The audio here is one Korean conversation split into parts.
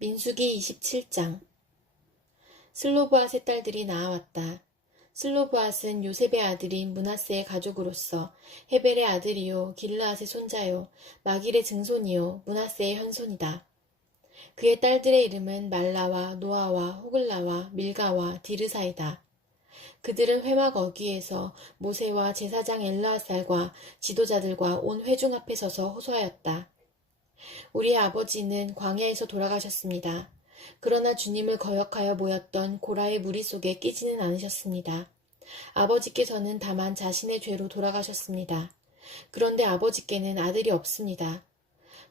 민수기 27장. 슬로브앗의 딸들이 나아왔다. 슬로브앗은 요셉의 아들인 므낫세의 가족으로서 헤벨의 아들이요 길르앗의 손자요 마길의 증손이요 므낫세의 현손이다. 그의 딸들의 이름은 말라와 노아와 호글라와 밀가와 디르사이다. 그들은 회막 어귀에서 모세와 제사장 엘르아살과 지도자들과 온 회중 앞에 서서 호소하였다. 우리의 아버지는 광야에서 돌아가셨습니다. 그러나 주님을 거역하여 모였던 고라의 무리 속에 끼지는 않으셨습니다. 아버지께서는 다만 자신의 죄로 돌아가셨습니다. 그런데 아버지께는 아들이 없습니다.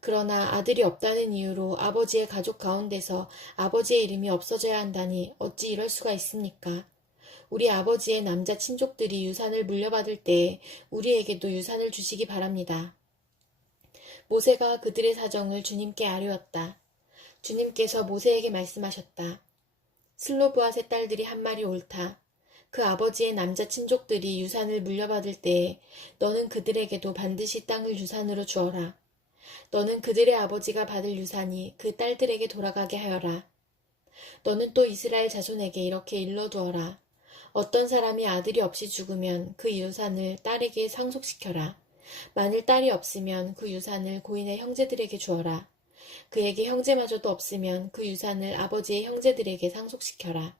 그러나 아들이 없다는 이유로 아버지의 가족 가운데서 아버지의 이름이 없어져야 한다니 어찌 이럴 수가 있습니까? 우리 아버지의 남자 친족들이 유산을 물려받을 때에 우리에게도 유산을 주시기 바랍니다. 모세가 그들의 사정을 주님께 아뢰었다. 주님께서 모세에게 말씀하셨다. 슬로브앗의 딸들이 한 말이 옳다. 그 아버지의 남자 친족들이 유산을 물려받을 때에 너는 그들에게도 반드시 땅을 유산으로 주어라. 너는 그들의 아버지가 받을 유산이 그 딸들에게 돌아가게 하여라. 너는 또 이스라엘 자손에게 이렇게 일러두어라. 어떤 사람이 아들이 없이 죽으면 그 유산을 딸에게 상속시켜라. 만일 딸이 없으면 그 유산을 고인의 형제들에게 주어라. 그에게 형제마저도 없으면 그 유산을 아버지의 형제들에게 상속시켜라.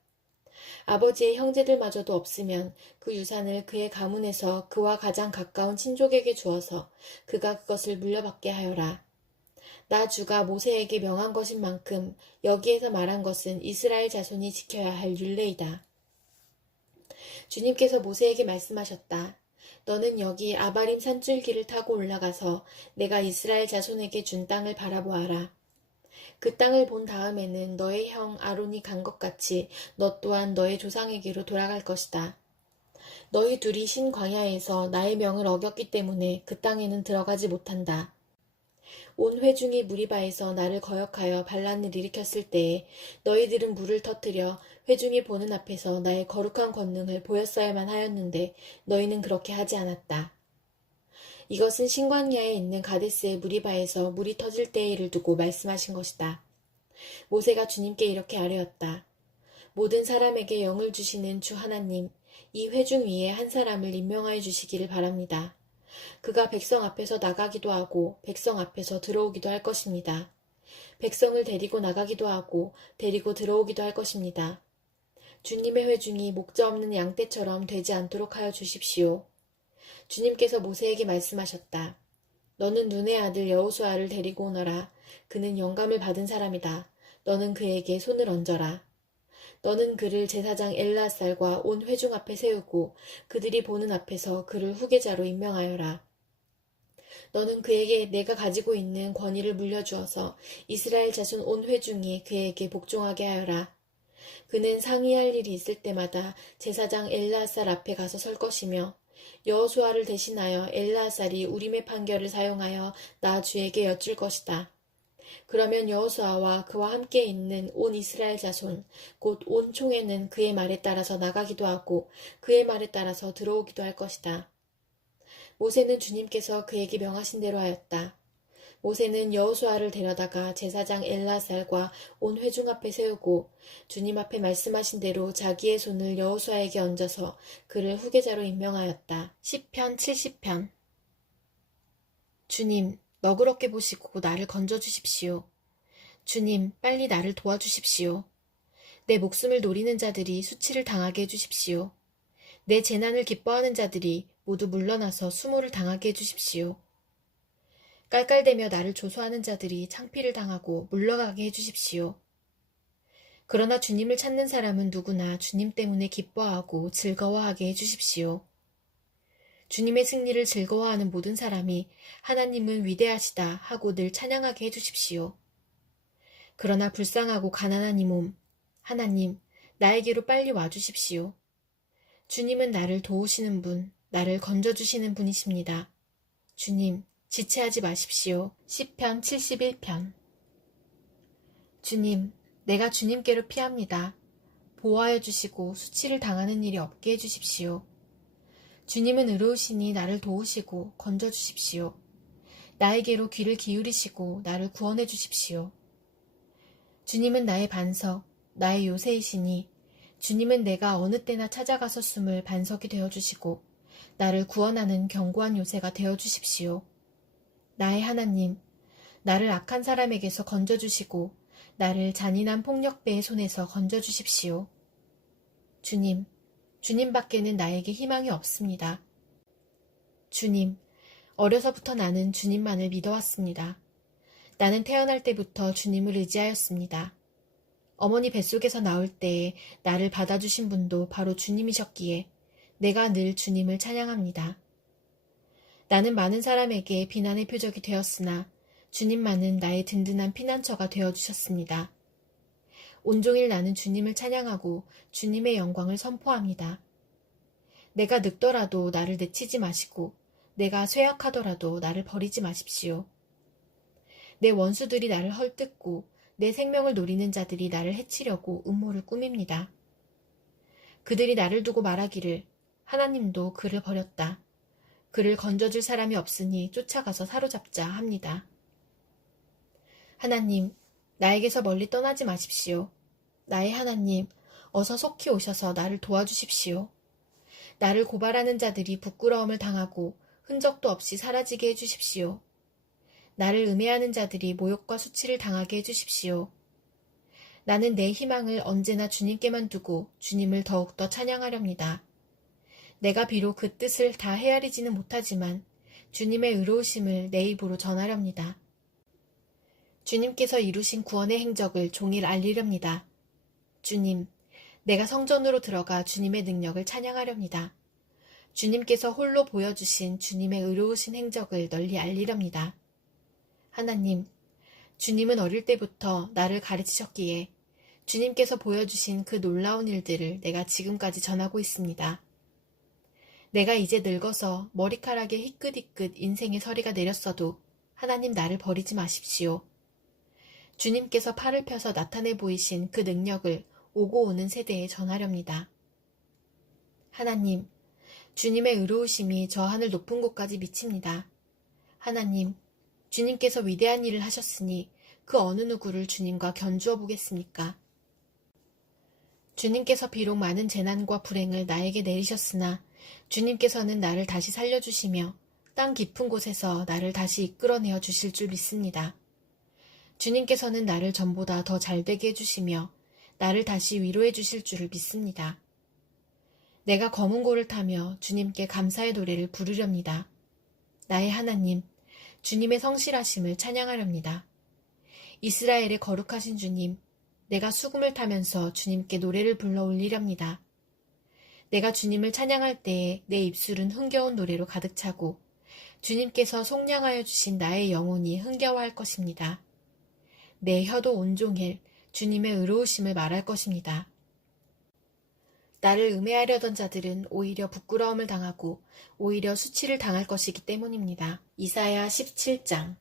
아버지의 형제들마저도 없으면 그 유산을 그의 가문에서 그와 가장 가까운 친족에게 주어서 그가 그것을 물려받게 하여라. 나 주가 모세에게 명한 것인 만큼 여기에서 말한 것은 이스라엘 자손이 지켜야 할 율례이다. 주님께서 모세에게 말씀하셨다. 너는 여기 아바림 산줄기를 타고 올라가서 내가 이스라엘 자손에게 준 땅을 바라보아라. 그 땅을 본 다음에는 너의 형 아론이 간 것 같이 너 또한 너의 조상에게로 돌아갈 것이다. 너희 둘이 신 광야에서 나의 명을 어겼기 때문에 그 땅에는 들어가지 못한다. 온 회중이 무리바에서 나를 거역하여 반란을 일으켰을 때에 너희들은 물을 터뜨려 회중이 보는 앞에서 나의 거룩한 권능을 보였어야만 하였는데 너희는 그렇게 하지 않았다. 이것은 신광야에 있는 가데스의 무리바에서 물이 터질 때의 일을 두고 말씀하신 것이다. 모세가 주님께 이렇게 아뢰었다. 모든 사람에게 영을 주시는 주 하나님, 이 회중 위에 한 사람을 임명하여 주시기를 바랍니다. 그가 백성 앞에서 나가기도 하고 백성 앞에서 들어오기도 할 것입니다. 백성을 데리고 나가기도 하고 데리고 들어오기도 할 것입니다. 주님의 회중이 목자 없는 양떼처럼 되지 않도록 하여 주십시오. 주님께서 모세에게 말씀하셨다. 너는 눈의 아들 여호수아를 데리고 오너라. 그는 영감을 받은 사람이다. 너는 그에게 손을 얹어라. 너는 그를 제사장 엘르아살과 온 회중 앞에 세우고 그들이 보는 앞에서 그를 후계자로 임명하여라. 너는 그에게 내가 가지고 있는 권위를 물려주어서 이스라엘 자손 온 회중이 그에게 복종하게 하여라. 그는 상의할 일이 있을 때마다 제사장 엘르아살 앞에 가서 설 것이며 여호수아를 대신하여 엘르아살이 우림의 판결을 사용하여 나 주에게 여쭐 것이다. 그러면 여호수아와 그와 함께 있는 온 이스라엘 자손 곧 온 총회는 그의 말에 따라서 나가기도 하고 그의 말에 따라서 들어오기도 할 것이다. 모세는 주님께서 그에게 명하신 대로 하였다. 모세는 여호수아를 데려다가 제사장 엘르아살과 온 회중 앞에 세우고 주님 앞에 말씀하신 대로 자기의 손을 여호수아에게 얹어서 그를 후계자로 임명하였다. 시편 70편. 주님, 너그럽게 보시고 나를 건져주십시오. 주님, 빨리 나를 도와주십시오. 내 목숨을 노리는 자들이 수치를 당하게 해주십시오. 내 재난을 기뻐하는 자들이 모두 물러나서 수모를 당하게 해주십시오. 깔깔대며 나를 조소하는 자들이 창피를 당하고 물러가게 해주십시오. 그러나 주님을 찾는 사람은 누구나 주님 때문에 기뻐하고 즐거워하게 해주십시오. 주님의 승리를 즐거워하는 모든 사람이 하나님은 위대하시다 하고 늘 찬양하게 해주십시오. 그러나 불쌍하고 가난한 이 몸, 하나님, 나에게로 빨리 와주십시오. 주님은 나를 도우시는 분, 나를 건져주시는 분이십니다. 주님, 지체하지 마십시오. 시편 71편. 주님, 내가 주님께로 피합니다. 보호하여 주시고 수치를 당하는 일이 없게 해주십시오. 주님은 의로우시니 나를 도우시고 건져주십시오. 나에게로 귀를 기울이시고 나를 구원해 주십시오. 주님은 나의 반석, 나의 요새이시니 주님은 내가 어느 때나 찾아가서 숨을 반석이 되어주시고 나를 구원하는 견고한 요새가 되어주십시오. 나의 하나님, 나를 악한 사람에게서 건져주시고 나를 잔인한 폭력배의 손에서 건져주십시오. 주님, 주님밖에는 나에게 희망이 없습니다. 주님, 어려서부터 나는 주님만을 믿어왔습니다. 나는 태어날 때부터 주님을 의지하였습니다. 어머니 뱃속에서 나올 때에 나를 받아주신 분도 바로 주님이셨기에 내가 늘 주님을 찬양합니다. 나는 많은 사람에게 비난의 표적이 되었으나 주님만은 나의 든든한 피난처가 되어주셨습니다. 온종일 나는 주님을 찬양하고 주님의 영광을 선포합니다. 내가 늙더라도 나를 내치지 마시고 내가 쇠약하더라도 나를 버리지 마십시오. 내 원수들이 나를 헐뜯고 내 생명을 노리는 자들이 나를 해치려고 음모를 꾸밉니다. 그들이 나를 두고 말하기를 하나님도 그를 버렸다. 그를 건져줄 사람이 없으니 쫓아가서 사로잡자 합니다. 하나님, 나에게서 멀리 떠나지 마십시오. 나의 하나님, 어서 속히 오셔서 나를 도와주십시오. 나를 고발하는 자들이 부끄러움을 당하고 흔적도 없이 사라지게 해주십시오. 나를 음해하는 자들이 모욕과 수치를 당하게 해주십시오. 나는 내 희망을 언제나 주님께만 두고 주님을 더욱더 찬양하렵니다. 내가 비록 그 뜻을 다 헤아리지는 못하지만 주님의 의로우심을 내 입으로 전하렵니다. 주님께서 이루신 구원의 행적을 종일 알리렵니다. 주님, 내가 성전으로 들어가 주님의 능력을 찬양하렵니다. 주님께서 홀로 보여주신 주님의 의로우신 행적을 널리 알리렵니다. 하나님, 주님은 어릴 때부터 나를 가르치셨기에 주님께서 보여주신 그 놀라운 일들을 내가 지금까지 전하고 있습니다. 내가 이제 늙어서 머리카락에 희끗희끗 인생의 서리가 내렸어도 하나님 나를 버리지 마십시오. 주님께서 팔을 펴서 나타내 보이신 그 능력을 오고 오는 세대에 전하렵니다. 하나님, 주님의 의로우심이 저 하늘 높은 곳까지 미칩니다. 하나님, 주님께서 위대한 일을 하셨으니 그 어느 누구를 주님과 견주어 보겠습니까? 주님께서 비록 많은 재난과 불행을 나에게 내리셨으나 주님께서는 나를 다시 살려주시며 땅 깊은 곳에서 나를 다시 이끌어내어 주실 줄 믿습니다. 주님께서는 나를 전보다 더 잘되게 해주시며 나를 다시 위로해 주실 줄을 믿습니다. 내가 검은 고를 타며 주님께 감사의 노래를 부르렵니다. 나의 하나님, 주님의 성실하심을 찬양하렵니다. 이스라엘의 거룩하신 주님, 내가 수금을 타면서 주님께 노래를 불러 올리렵니다. 내가 주님을 찬양할 때에 내 입술은 흥겨운 노래로 가득 차고 주님께서 속량하여 주신 나의 영혼이 흥겨워할 것입니다. 내 혀도 온종일 주님의 의로우심을 말할 것입니다. 나를 음해하려던 자들은 오히려 부끄러움을 당하고 오히려 수치를 당할 것이기 때문입니다. 이사야 17장.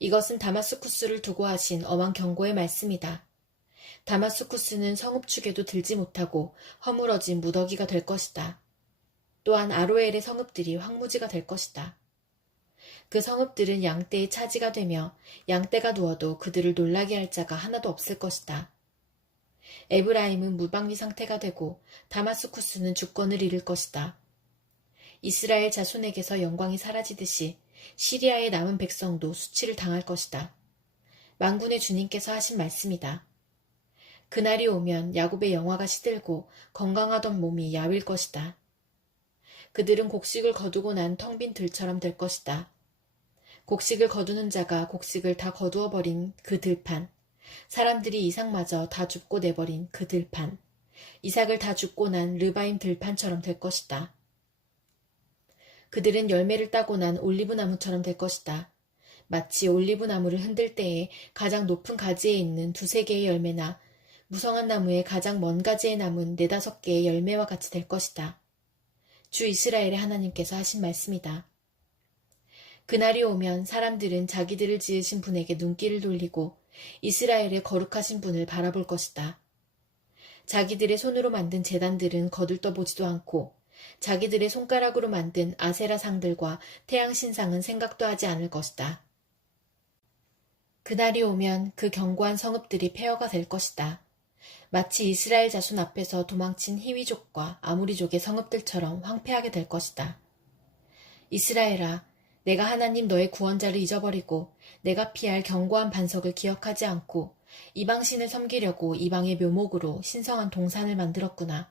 이것은 다마스쿠스를 두고 하신 엄한 경고의 말씀이다. 다마스쿠스는 성읍축에도 들지 못하고 허물어진 무더기가 될 것이다. 또한 아로엘의 성읍들이 황무지가 될 것이다. 그 성읍들은 양떼의 차지가 되며 양떼가 누워도 그들을 놀라게 할 자가 하나도 없을 것이다. 에브라임은 무방비 상태가 되고 다마스쿠스는 주권을 잃을 것이다. 이스라엘 자손에게서 영광이 사라지듯이 시리아의 남은 백성도 수치를 당할 것이다. 만군의 주님께서 하신 말씀이다. 그날이 오면 야곱의 영화가 시들고 건강하던 몸이 야윌 것이다. 그들은 곡식을 거두고 난 텅 빈 들처럼 될 것이다. 곡식을 거두는 자가 곡식을 다 거두어 버린 그 들판, 사람들이 이삭마저 다 줍고 내버린 그 들판, 이삭을 다 줍고 난 르바임 들판처럼 될 것이다. 그들은 열매를 따고 난 올리브나무처럼 될 것이다. 마치 올리브나무를 흔들 때에 가장 높은 가지에 있는 두세 개의 열매나 무성한 나무의 가장 먼 가지에 남은 네다섯 개의 열매와 같이 될 것이다. 주 이스라엘의 하나님께서 하신 말씀이다. 그날이 오면 사람들은 자기들을 지으신 분에게 눈길을 돌리고 이스라엘의 거룩하신 분을 바라볼 것이다. 자기들의 손으로 만든 제단들은 거들떠보지도 않고 자기들의 손가락으로 만든 아세라 상들과 태양 신상은 생각도 하지 않을 것이다. 그날이 오면 그 견고한 성읍들이 폐허가 될 것이다. 마치 이스라엘 자손 앞에서 도망친 히위족과 아무리족의 성읍들처럼 황폐하게 될 것이다. 이스라엘아, 내가 하나님 너의 구원자를 잊어버리고 내가 피할 견고한 반석을 기억하지 않고 이방신을 섬기려고 이방의 묘목으로 신성한 동산을 만들었구나.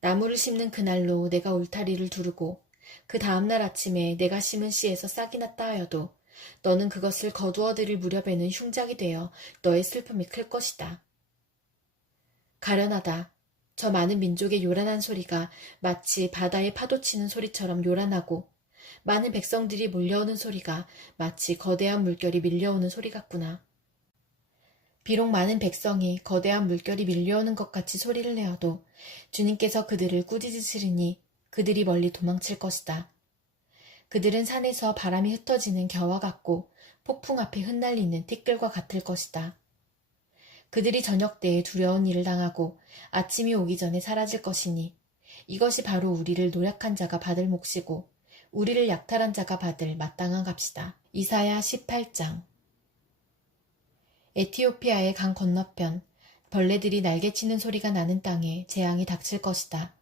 나무를 심는 그날로 내가 울타리를 두르고 그 다음날 아침에 내가 심은 씨에서 싹이 났다 하여도 너는 그것을 거두어들일 무렵에는 흉작이 되어 너의 슬픔이 클 것이다. 가련하다. 저 많은 민족의 요란한 소리가 마치 바다의 파도 치는 소리처럼 요란하고 많은 백성들이 몰려오는 소리가 마치 거대한 물결이 밀려오는 소리 같구나. 비록 많은 백성이 거대한 물결이 밀려오는 것 같이 소리를 내어도 주님께서 그들을 꾸짖으시리니 그들이 멀리 도망칠 것이다. 그들은 산에서 바람이 흩어지는 겨와 같고 폭풍 앞에 흩날리는 티끌과 같을 것이다. 그들이 저녁 때에 두려운 일을 당하고 아침이 오기 전에 사라질 것이니 이것이 바로 우리를 노력한 자가 받을 몫이고 우리를 약탈한 자가 받을 마땅한 값이다. 이사야 18장. 에티오피아의 강 건너편 벌레들이 날개치는 소리가 나는 땅에 재앙이 닥칠 것이다.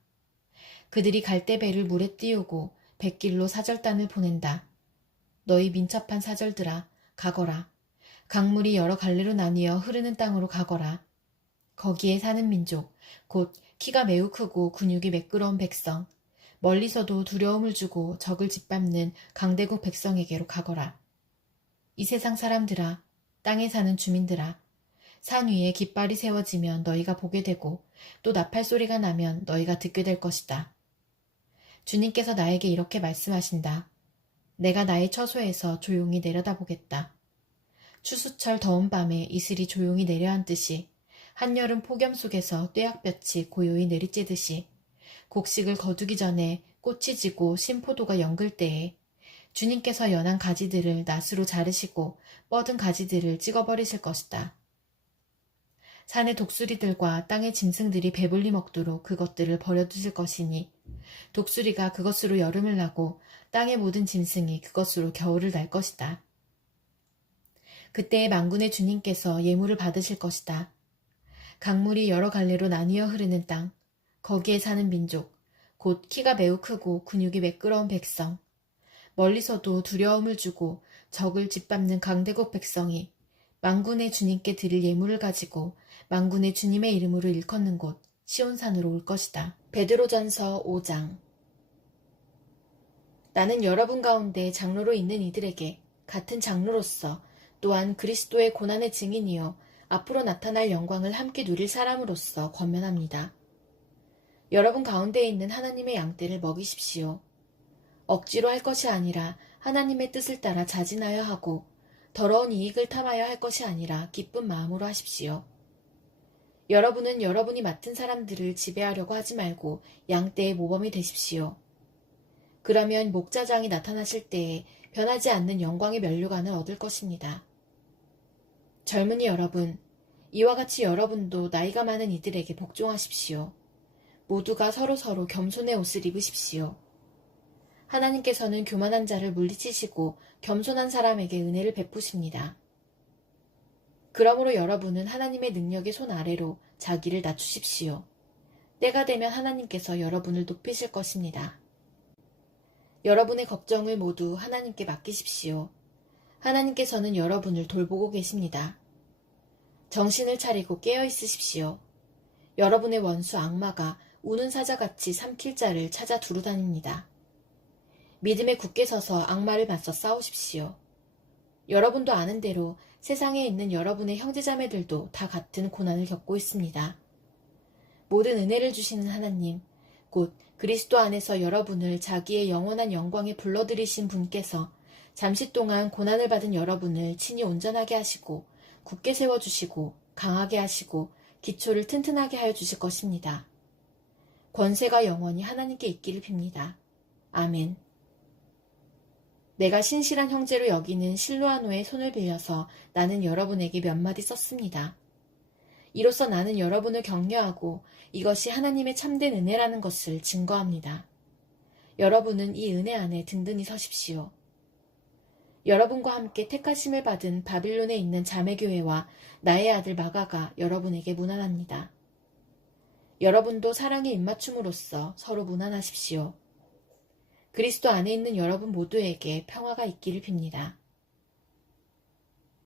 그들이 갈대배를 물에 띄우고 뱃길로 사절단을 보낸다. 너희 민첩한 사절들아, 가거라. 강물이 여러 갈래로 나뉘어 흐르는 땅으로 가거라. 거기에 사는 민족, 곧 키가 매우 크고 근육이 매끄러운 백성, 멀리서도 두려움을 주고 적을 짓밟는 강대국 백성에게로 가거라. 이 세상 사람들아, 땅에 사는 주민들아, 산 위에 깃발이 세워지면 너희가 보게 되고 또 나팔 소리가 나면 너희가 듣게 될 것이다. 주님께서 나에게 이렇게 말씀하신다. 내가 나의 처소에서 조용히 내려다보겠다. 추수철 더운 밤에 이슬이 조용히 내려앉듯이 한여름 폭염 속에서 떼약볕이 고요히 내리쬐듯이 곡식을 거두기 전에 꽃이 지고 신포도가 연글 때에 주님께서 연한 가지들을 낫으로 자르시고 뻗은 가지들을 찍어버리실 것이다. 산의 독수리들과 땅의 짐승들이 배불리 먹도록 그것들을 버려두실 것이니 독수리가 그것으로 여름을 나고 땅의 모든 짐승이 그것으로 겨울을 날 것이다. 그때에 만군의 주님께서 예물을 받으실 것이다. 강물이 여러 갈래로 나뉘어 흐르는 땅, 거기에 사는 민족, 곧 키가 매우 크고 근육이 매끄러운 백성, 멀리서도 두려움을 주고 적을 짓밟는 강대국 백성이 만군의 주님께 드릴 예물을 가지고 만군의 주님의 이름으로 일컫는 곳 시온산으로 올 것이다. 베드로전서 5장. 나는 여러분 가운데 장로로 있는 이들에게 같은 장로로서 또한 그리스도의 고난의 증인이요 앞으로 나타날 영광을 함께 누릴 사람으로서 권면합니다. 여러분 가운데 있는 하나님의 양떼를 먹이십시오. 억지로 할 것이 아니라 하나님의 뜻을 따라 자진하여 하고 더러운 이익을 탐하여 할 것이 아니라 기쁜 마음으로 하십시오. 여러분은 여러분이 맡은 사람들을 지배하려고 하지 말고 양떼의 모범이 되십시오. 그러면 목자장이 나타나실 때에 변하지 않는 영광의 면류관을 얻을 것입니다. 젊은이 여러분, 이와 같이 여러분도 나이가 많은 이들에게 복종하십시오. 모두가 서로 겸손의 옷을 입으십시오. 하나님께서는 교만한 자를 물리치시고 겸손한 사람에게 은혜를 베푸십니다. 그러므로 여러분은 하나님의 능력의 손 아래로 자기를 낮추십시오. 때가 되면 하나님께서 여러분을 높이실 것입니다. 여러분의 걱정을 모두 하나님께 맡기십시오. 하나님께서는 여러분을 돌보고 계십니다. 정신을 차리고 깨어 있으십시오. 여러분의 원수 악마가 우는 사자같이 삼킬 자를 찾아 두루다닙니다. 믿음에 굳게 서서 악마를 맞서 싸우십시오. 여러분도 아는 대로 세상에 있는 여러분의 형제자매들도 다 같은 고난을 겪고 있습니다. 모든 은혜를 주시는 하나님, 곧 그리스도 안에서 여러분을 자기의 영원한 영광에 불러들이신 분께서 잠시 동안 고난을 받은 여러분을 친히 온전하게 하시고 굳게 세워주시고 강하게 하시고 기초를 튼튼하게 하여 주실 것입니다. 권세가 영원히 하나님께 있기를 빕니다. 아멘. 내가 신실한 형제로 여기는 실로아노의 손을 빌려서 나는 여러분에게 몇 마디 썼습니다. 이로써 나는 여러분을 격려하고 이것이 하나님의 참된 은혜라는 것을 증거합니다. 여러분은 이 은혜 안에 든든히 서십시오. 여러분과 함께 택하심을 받은 바빌론에 있는 자매교회와 나의 아들 마가가 여러분에게 문안합니다. 여러분도 사랑의 입맞춤으로써 서로 문안하십시오. 그리스도 안에 있는 여러분 모두에게 평화가 있기를 빕니다.